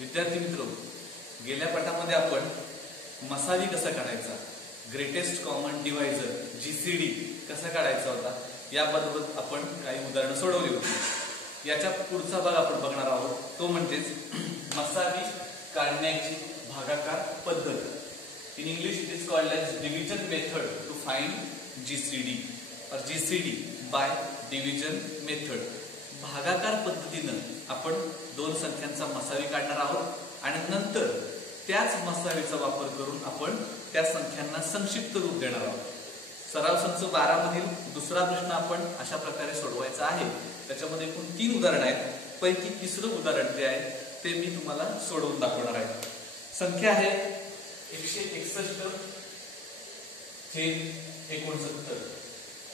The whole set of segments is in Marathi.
विद्यार्थी मित्र, गेल्या पाठामध्ये आपण मसावी कसा काढायचा, ग्रेटेस्ट कॉमन डिवायझर जीसीडी कसा काढायचा होता याबाबत आपण काही उदाहरणं सोडवली होती। याच्या पुढचा भाग आपण बघणार आहोत, तो म्हणजेच मसावी काढण्याची भागाकार पद्धत। In English it is called as division method to find GCD और जीसीडी बाय डिव्हिजन मेथड। भागाकार पद्धतीनं आपण दोन संख्यांचा मसावी काढणार आहोत आणि नंतर त्याच मसावीचा वापर करून आपण त्या संख्यांना संक्षिप्त रूप देणार आहोत। सराव संच 12 मधील दुसरा प्रश्न आपण अशा प्रकारे सोडवायचा आहे। त्याच्यामध्ये एकूण 3 उदाहरण आहेत। पैकी तिसरं उदाहरण जे आहे ते मी तुम्हाला सोडवून दाखवणार आहे। संख्या आहे 161 छेद 69,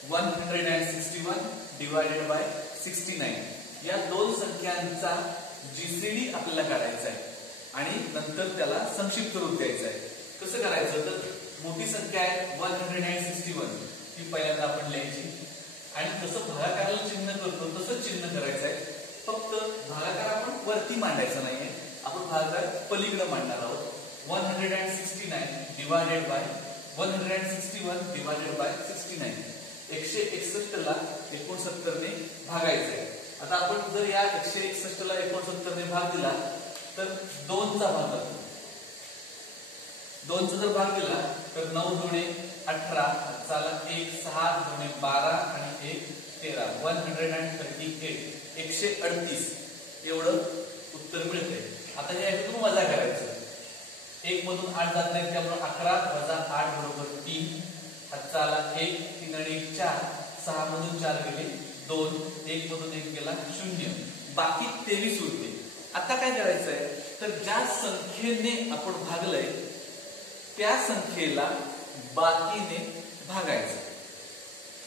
161 डिवायडेड बाय 69। या दोन संख्यांचा जीसीडी आपल्याला काढायचा आहे आणि नंतर त्याला संक्षिप्त रूप द्यायचं आहे। कसं करायचं तर मोठी संख्या आहे 161, ती पहिल्यांदा आपण लिहायची आणि जसं भागाकाराला चिन्ह करतो तसंच चिन्ह करायचं आहे। फक्त भागाकार आपण वरती मांडायचा नाहीये, आपण भागाकार पलीकडे मांडणार आहोत। 169 डिवायडेड बाय 161 डिवायडेड बाय 69। 161 ला 69 ने भागायचं आहे। आता आपण जर या 161 ला 69 ने भाग दिला तर 2 चा भाग जातो। 2 चा जर भाग दिला तर 9 दुणे 18, चाला 1, 6 दुणे 12 आणि 1 13, 138 138 एवढं उत्तर मिळते। आता या यातून वजा करायचं। 1 मधून 8 जात नाही, त्यामुळे 11 वजा 8 बरोबर 3, चाला 1, 3 आणि 1 4, 6 मधून 4 गेले 2, 1 मधून 1 गेला 0, बाकी 23 उरते। आता काय करायचंय तर ज्या संख्येने आपण भागलंय त्या संख्येला बाकीने भागायचं।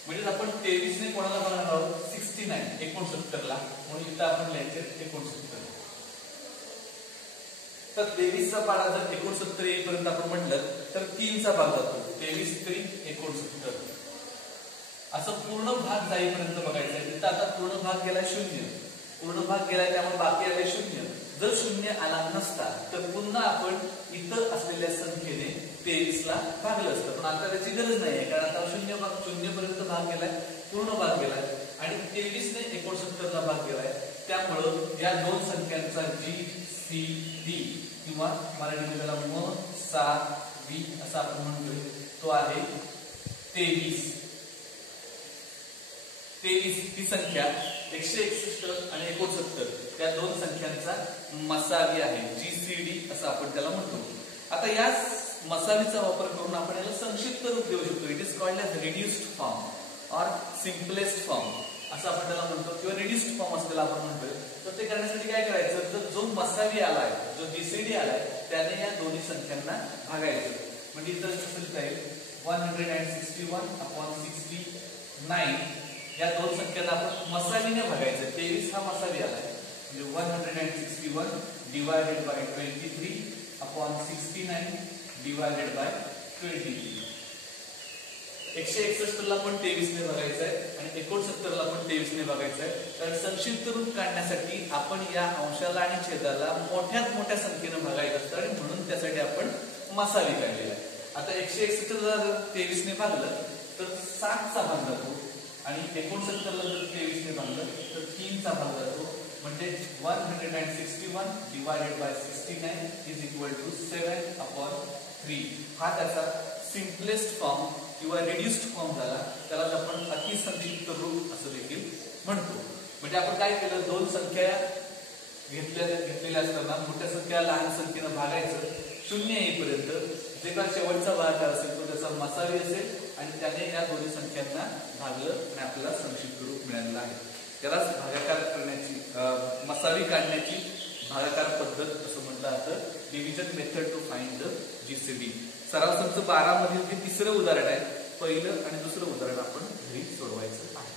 म्हणजे आपण 23 ने कोणाला भागणार आहोत 69 69 ला, म्हणून इथं आपण लिहायचे 69। तर 23 चा पाडा जर 69 येईपर्यंत आपण म्हटलं तर 3 चा भाग जातो। 23 3 69 असं पूर्ण भाग जाईपर्यंत बघायचं आहे। तिथं आता पूर्ण भाग गेला 0, पूर्ण भाग गेला त्यामुळे बाकी आले 0। जर 0 आला नसता तर पुन्हा आपण इथं असलेल्या संख्येने 23 ला भागलं असतं, पण आता त्याची गरज नाही आहे, कारण आता 0 पर्यंत भाग गेलाय, पूर्ण भाग गेलाय आणि 23 ने 69 ला भाग गेलाय। त्यामुळं या दोन संख्यांचा जीसीडी किंवा मराठीमध्ये त्याला मसावी असं आपण म्हणतोय, तो आहे 23। 23 ही संख्या 161 आणि 69 या दोन संख्यांचा मसावी आहे, जीसीडी असं आपण त्याला म्हणतो। आता या मसावीचा वापर करून आपण याला संक्षिप्त रूप देऊ शकतो। It is called as reduced form और सिम्पलेस्ट फॉर्म असं आपण त्याला म्हणतो, किंवा रिड्यूस्ड फॉर्म असं त्याला आपण म्हणतोय। तर ते करण्यासाठी काय करायचं तर जो मसावी आलाय, जो जीसीडी आलाय त्याने या दोन्ही संख्यांना भागायचं। म्हणजे इथं कसं लिहिता येईल 161 अपॉन 69 या दोन संख्यांना आपण मसावीने भागायचं। 23 हा मसावी आलाय म्हणजे 161 divided bye 23 upon 69 divided by 23। 161 ला पण 23 ने भागायचं आहे आणि 69 ला पण 23 ने भागायचं आहे। कारण संक्षिप्त रूप काढण्यासाठी आपण या अंशाला आणि छेदाला मोठ्यात मोठ्या संख्येने भागायचं असतं आणि म्हणून त्यासाठी आपण मसावी काढलेला आहे। आता 161 ला जर 23 ने भागलं तर 7 चा भाग जातो आणि 69 ला जर 23 ने भागलं तर 3 चा भाग जातो। म्हणजे 161 divided by 69 is equal to 7 upon 3। हा त्याचा सिम्पलेस्ट फॉर्म किंवा रिड्यूस्ड फॉर्म झाला, त्यालाच आपण अतिसंक्षिप्त रूप असं देखील म्हणतो। म्हणजे आपण काय केलं, दोन संख्या घेतलेल्या असताना मोठ्या संख्या लहान संख्येनं भागायचं, 0 येईपर्यंत जे का शेवटचा भागाकार असेल तो त्याचा मसावी असेल आणि त्याने या दोन्ही संख्यांना भागलं आणि आपल्याला संक्षिप्त रूप मिळालेलं आहे। त्यालाच भागाकार करण्याची मसावी काढण्याची भागाकार पद्धत असं म्हटलं जातं, division method to find the GCD. सराव संच 12 मधील जे तिसरं उदाहरण आहे, पहिलं आणि दुसरं उदाहरण आपण घरी सोडवायचं आहे।